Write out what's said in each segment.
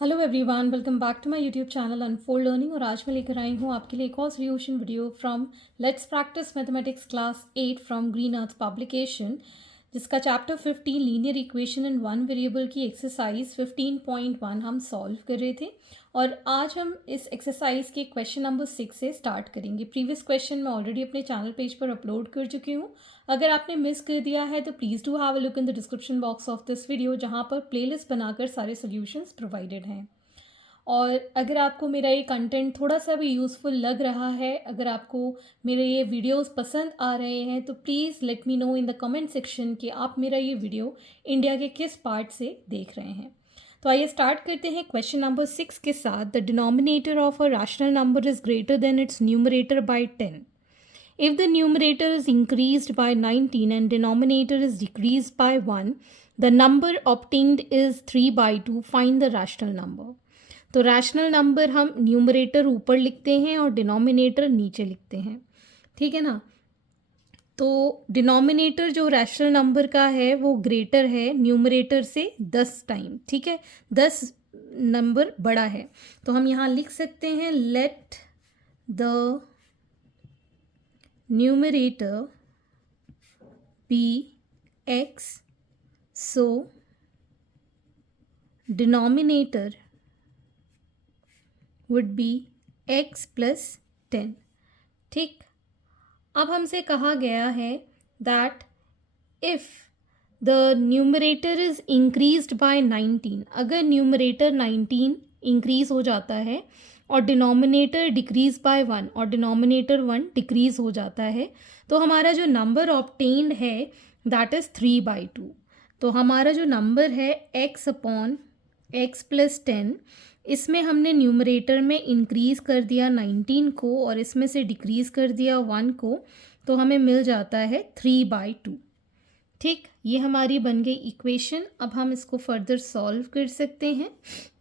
Hello everyone, welcome back to my YouTube channel unfold learning. और आज मैं लेकर आई हूँ आपके लिए एक और solution video from let's practice mathematics class 8 from green earth publication, जिसका chapter 15 linear equation in one variable की एक्सरसाइज 15.1 हम सॉल्व कर रहे थे। और आज हम इस एक्सरसाइज के क्वेश्चन नंबर 6 से स्टार्ट करेंगे। प्रीवियस क्वेश्चन मैं ऑलरेडी अपने चैनल पेज पर अपलोड कर चुकी हूँ। अगर आपने मिस कर दिया है तो please do have a look in the description box of this video, जहाँ पर प्लेलिस्ट बनाकर सारे सॉल्यूशंस प्रोवाइडेड हैं। और अगर आपको मेरा ये कंटेंट थोड़ा सा भी यूज़फुल लग रहा है, अगर आपको मेरे ये वीडियोस पसंद आ रहे हैं, तो please let me know in the comment section कि आप मेरा ये वीडियो इंडिया के किस पार्ट से देख रहे हैं। तो आइए स्टार्ट करते हैं क्वेश्चन नंबर 6 के साथ। The denominator of a rational number is greater than it's numerator bye 10. If the numerator is increased by 19 and denominator is decreased by 1, the number obtained is 3 by 2. Find the rational number. तो rational number हम numerator ऊपर लिखते हैं और denominator नीचे लिखते हैं, ठीक है ना। तो डिनोमिनेटर जो रैशनल नंबर का है वो ग्रेटर है न्यूमरेटर से 10 टाइम, ठीक है, 10 नंबर बड़ा है। तो हम यहाँ लिख सकते हैं let the numerator be x, so denominator would be x plus 10। ठीक, अब हमसे कहा गया है that if the numerator is increased by 19, अगर न्यूमरेटर 19 इंक्रीज हो जाता है और डिनोमिनेटर डिक्रीज बाय 1 और डिनोमिनेटर 1 डिक्रीज हो जाता है, तो हमारा जो नंबर ऑब्टेन्ड है दैट इज़ 3 by 2। तो हमारा जो नंबर है x अपॉन x प्लस 10, इसमें हमने न्यूमरेटर में इंक्रीज़ कर दिया 19 को और इसमें से डिक्रीज़ कर दिया 1 को, तो हमें मिल जाता है 3 by 2। ठीक, ये हमारी बन गई इक्वेशन। अब हम इसको फर्दर सॉल्व कर सकते हैं।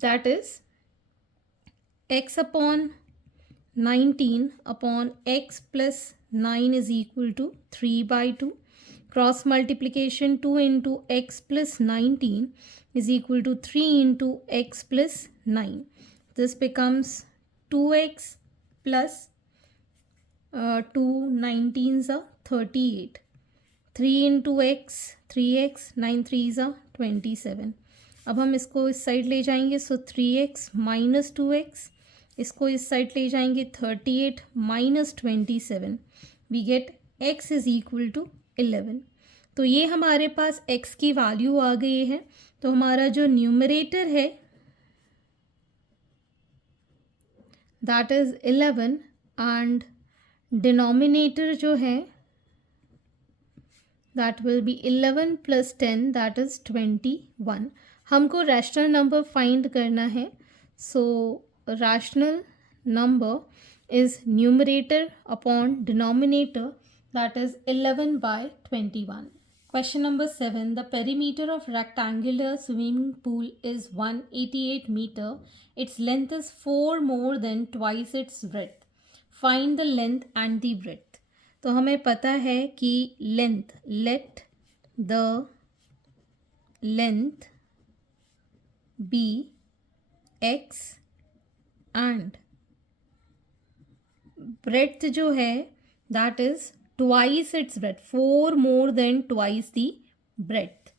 That is x upon 19 upon x plus 9 is equal to 3 by 2। Cross multiplication 2 into x plus 19 is equal to 3 into x plus 9. This becomes 2x plus 2 19s are 38. 3 into x 3x 9 3s are 27. अब हम इसको इस side ले जाएंगे, सो 3x minus 2x, इसको इस side ले जाएंगे 38 minus 27, we get x is equal to 11। तो ये हमारे पास x की वैल्यू आ गई है। तो हमारा जो न्यूमरेटर है दैट इज़ 11 एंड डिनोमिनेटर जो है that will be 11 plus 10 that is 21। हमको रैशनल नंबर फाइंड करना है। सो rational number is numerator upon denominator that is 11 by 21। Question number 7. The perimeter of rectangular swimming pool is 188 meter. Its length is 4 more than twice its breadth. Find the length and the breadth. तो हमें पता है कि length, let the length be x and breadth जो है that is twice its breadth, 4 more than twice the breadth.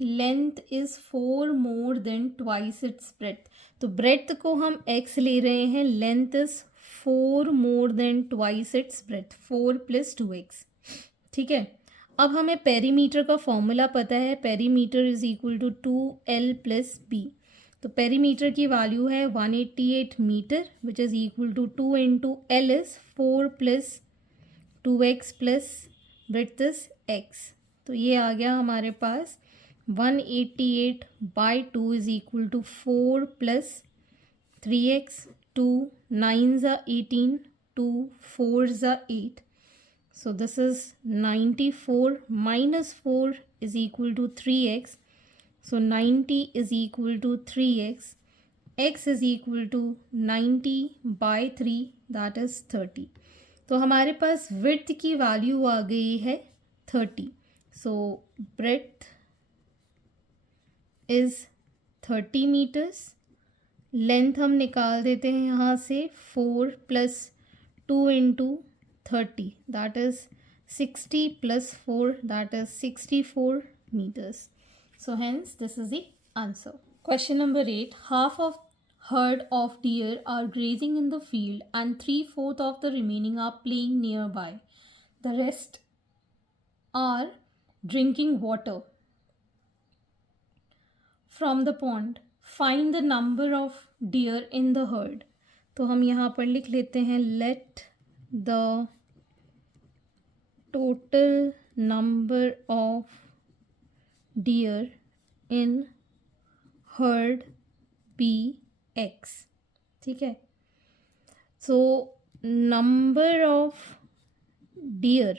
Length is 4 more than twice its breadth. तो breadth को हम x ले रहे हैं, length is 4 more than twice its breadth, 4 plus 2x। ठीक है, अब हमें पेरीमीटर का फॉर्मूला पता है, perimeter is equal to 2l plus B. तो पेरीमीटर की वैल्यू है 188 metre which is equal to 2 into L is 4 plus 2x plus breadth is x। तो ये आ गया हमारे पास 188 by 2 is equal to 4 plus 3x, 2 9s are 18, 2 4s are 8. So this is 94 minus 4 is equal to 3x. So 90 is equal to 3x. x is equal to 90 by 3 that is 30. तो हमारे पास width की value आ गई है 30। सो breadth is 30 meters length हम निकाल देते हैं यहाँ से 4 + 2 × 30 that is 60 + 4 that is 64 meters. So hence this is the answer. Question number 8. Half of herd of deer are grazing in the field and 3/4 of the remaining are playing nearby. The rest are drinking water from the pond. Find the number of deer in the herd. तो हम यहाँ पर लिख लेते हैं let the total number of deer in herd be x. ठीक है. So number of deer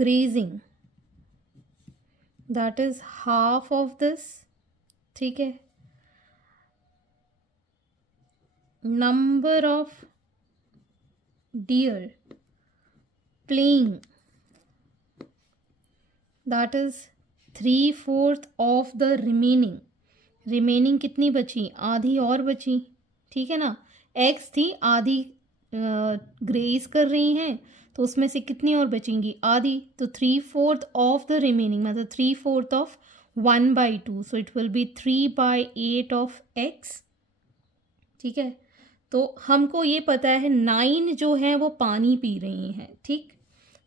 grazing, that is half of this. ठीक है. Number of deer playing, that is 3/4 of the remaining. Remaining कितनी बची? आधी और बची. ठीक है ना. एक्स थी, आधी ग्रेज कर रही हैं, तो उसमें से कितनी और बचेंगी? आधी. तो 3/4 ऑफ द रिमेनिंग मतलब 3/4 of 1/2. So it will be 3/8 of x. ठीक है. तो हमको ये पता है 9 जो है वो पानी पी रही हैं. ठीक.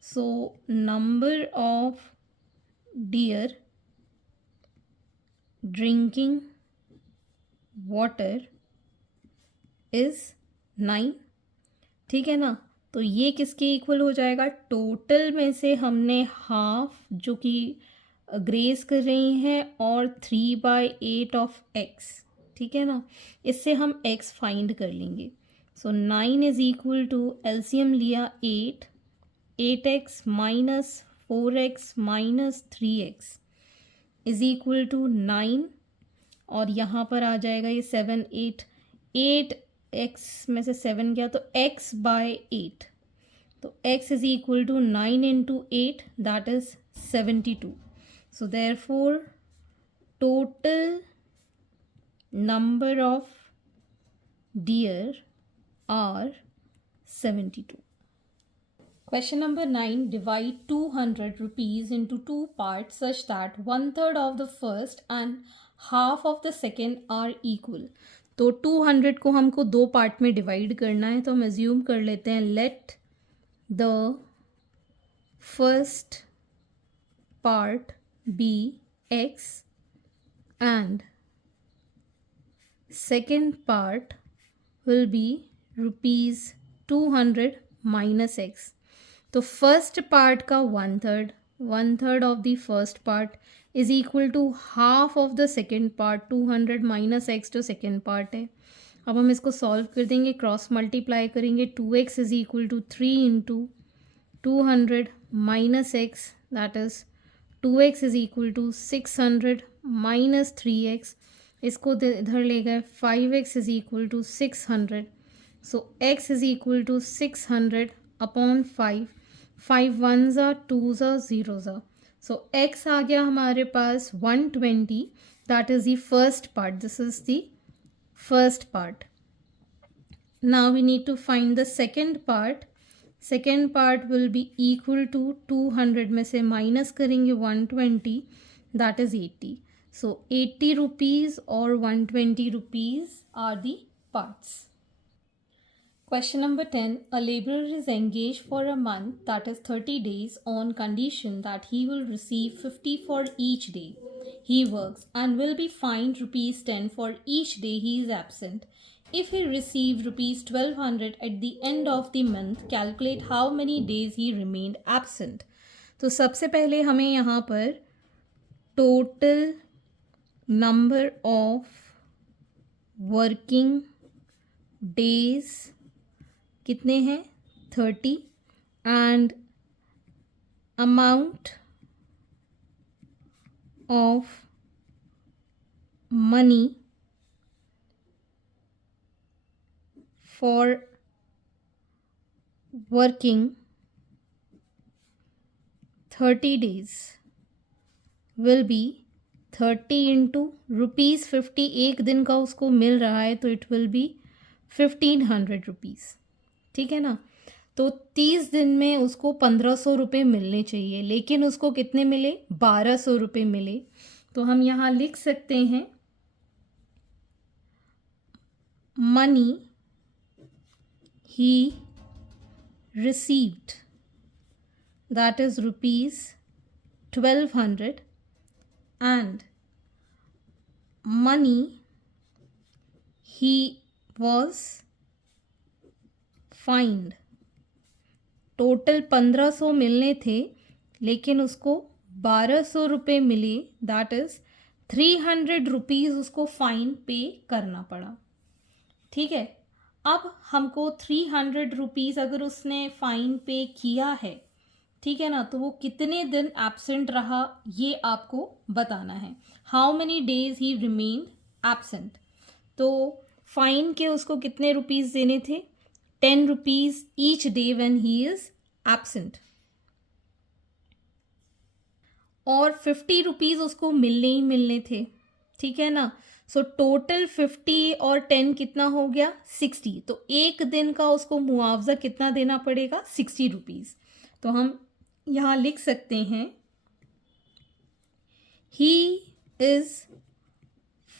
So number of dear drinking water is 9. ठीक है ना. तो ये किसके इक्वल हो जाएगा? टोटल में से हमने हाफ जो कि ग्रेस कर रही हैं और 3/8 ऑफ एक्स. ठीक है ना. इससे हम एक्स फाइंड कर लेंगे. सो 9 इज़ इक्वल टू एलसीएम लिया 8x - 4x - 3x is equal to 9. और यहाँ पर आ जाएगा ये 7 8 एक्स में से 7 गया तो x/8. तो x is equal to 9 × 8 that is 72. So therefore total number of deer are 72. Question number 9. Divide 200 rupees into two parts such that 1/3 of the first and half of the second are equal. तो 200 को हमको दो part में divide करना है. तो हम assume कर लेते हैं let the first part be x and second part will be rupees 200 minus x. तो फर्स्ट पार्ट का 1/3 of the first part is equal to half of the second part. 200 minus x जो second part है. अब हम इसको solve कर देंगे, cross multiply करेंगे. 2x is equal to 3 × 200 minus x that is 2x is equal to 600 minus 3x. इसको इधर ले गए. 5x is equal to 600. So x is equal to 600 upon 5. 5 1s are 2s are 0s are. So x आ गया हमारे पास 120. That is the first part. This is the first part. Now we need to find the second part. Second part will be equal to 200 में से minus करेंगे 120 that is 80. So 80 rupees or 120 rupees are the parts. Question number 10. A laborer is engaged for a month, that is 30 days, on condition that he will receive 50 for each day he works and will be fined rupees 10 for each day he is absent. If he received rupees 1200 at the end of the month, calculate how many days he remained absent. तो सबसे पहले हमें यहाँ पर total number of working days कितने हैं? 30 and amount of money for working 30 days will be 30 into ₹50 एक दिन का उसको मिल रहा है, तो इट विल बी 1500 रुपीज़। ठीक है ना। तो 30 दिन में उसको 1500 रुपये मिलने चाहिए, लेकिन उसको कितने मिले? 1200 रुपये मिले। तो हम यहाँ लिख सकते हैं money he received, that is rupees 1200, and money he was fined, total 1500 मिलने थे लेकिन उसको 1200 रुपये मिले, दैट इज़ 300 रुपीज़ उसको फ़ाइन पे करना पड़ा। ठीक है। अब हमको 300 रुपीज़ अगर उसने फ़ाइन पे किया है, ठीक है ना, तो वो कितने दिन एब्सेंट रहा ये आपको बताना है। How many days he remained absent. तो फ़ाइन के उसको कितने रुपीज़ देने थे? 10 rupees each day when he is absent, और 50 रुपीज़ उसको मिलने ही मिलने थे। ठीक है ना। सो टोटल 50 और 10 कितना हो गया? 60। तो एक दिन का उसको मुआवजा कितना देना पड़ेगा? 60 रुपीज़। तो हम यहाँ लिख सकते हैं he is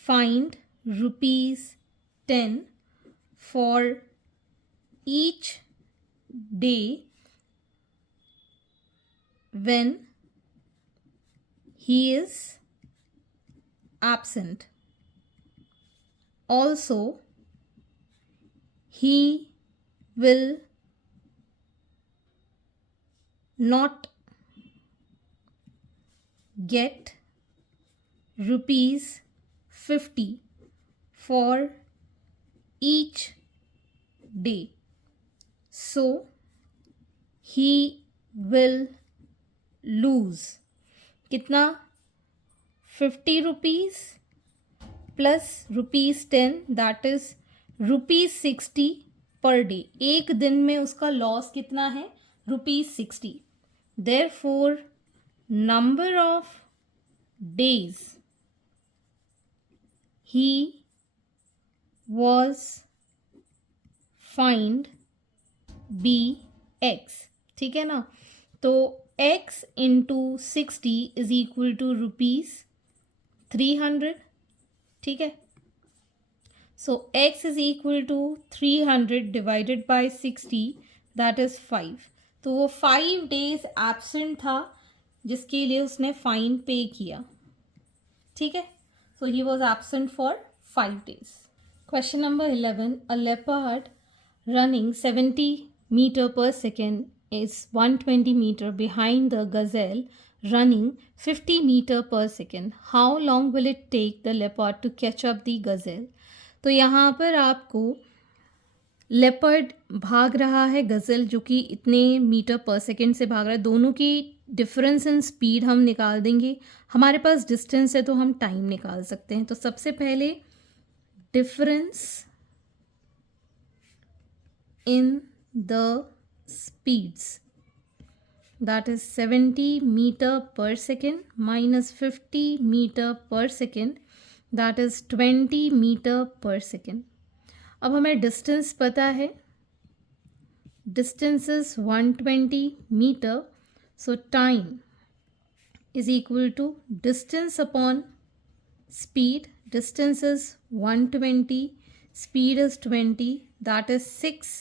find ₹10 for each day when he is absent. Also, he will not get ₹50 for each day. So, he will lose कितना? 50 rupees plus ₹10, that is ₹60 per day. एक दिन में उसका लॉस कितना है? ₹60। Therefore number of days he was fined be x. ठीक है ना। तो x into 60 is equal to ₹300। ठीक है। So x is equal to 300 divided by 60, that is 5। तो वो 5 डेज एब्सेंट था जिसके लिए उसने फाइन पे किया। ठीक है। So he was absent for 5 days. Question number 11, a leopard running 70 meter per second is 120 meter behind the gazelle running 50 meter per second. How long will it take the leopard to catch up the gazelle? तो यहाँ पर आपको leopard भाग रहा है, गज़ल जो कि इतने मीटर पर सेकेंड से भाग रहा है, दोनों की डिफरेंस इन स्पीड हम निकाल देंगे। हमारे पास डिस्टेंस है तो हम टाइम निकाल सकते हैं। तो सबसे पहले difference in the speeds, that is 70 meter per second minus 50 meter per second, that is 20 meter per second. अब हमें डिस्टेंस पता है, distance is 120 metre, so time is equal to distance upon speed. Distance is 120, speed is 20, that is 6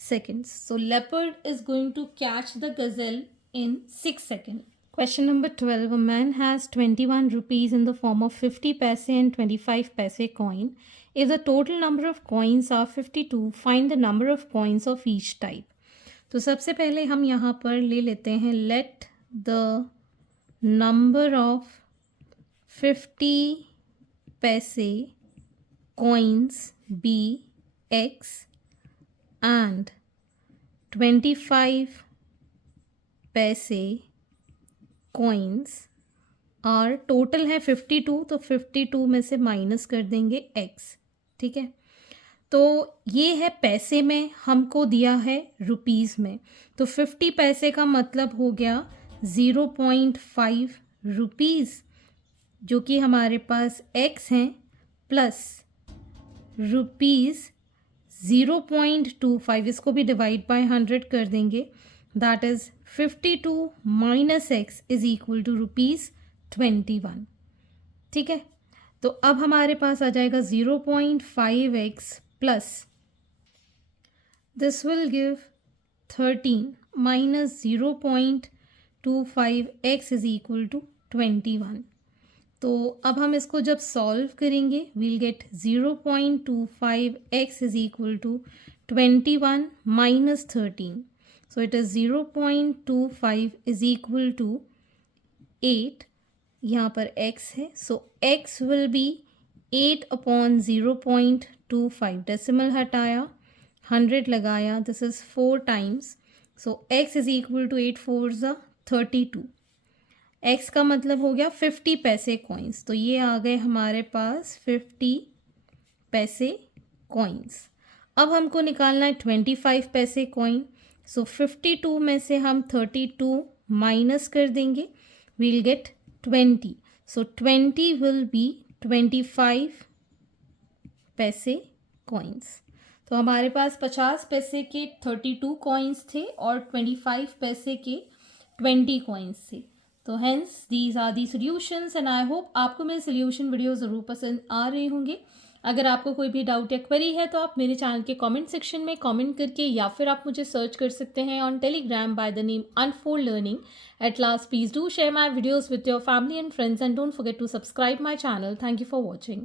seconds. So leopard is going to catch the gazelle in 6 seconds. Question number 12. A man has 21 rupees in the form of 50 paise and 25 paise coin. If the total number of coins are 52, find the number of coins of each type. तो सबसे पहले हम यहाँ पर ले लेते हैं let the number of 50 paise coins be x and 25 paise coins और टोटल है 52, तो 52 में से माइनस कर देंगे x। ठीक है। तो ये है पैसे में, हमको दिया है रुपीज़ में, तो 50 पैसे का मतलब हो गया 0.5 रुपीज़ जो कि हमारे पास x हैं प्लस रुपीज़ 0.25, इसको भी डिवाइड बाय 100 कर देंगे, that is 52 minus x is equal to rupees 21। ठीक है, तो अब हमारे पास आ जाएगा 0.5x plus this will give 13 minus 0.25x is equal to 21। तो अब हम इसको जब सॉल्व करेंगे we'll get 0.25x is equal to 21 minus 13, so it is 0.25 is equal to 8, यहाँ पर x है, so x will be 8 upon 0.25, decimal हटाया 100 लगाया, this is 4 times, so x is equal to 8 4 ज़ा 32, x का मतलब हो गया 50 पैसे कॉइन्स, तो ये आ गए हमारे पास 50 पैसे कॉइन्स। अब हमको निकालना है 25 पैसे कॉइन, सो 52 में से हम 32 माइनस कर देंगे, we'll get 20, so 20 will be 25 पैसे कॉइन्स। तो हमारे पास 50 पैसे के 32 कॉइन्स थे और 25 पैसे के 20 कॉइन्स थे। तो hence these are the solutions and I hope आपको मेरे सॉल्यूशन वीडियो ज़रूर पसंद आ रहे होंगे। अगर आपको कोई भी डाउट या क्वेरी है तो आप मेरे चैनल के कमेंट सेक्शन में कमेंट करके, या फिर आप मुझे सर्च कर सकते हैं on Telegram by the name unfold learning. At last please do share my videos with your family and friends and don't forget to subscribe my channel. Thank you for watching.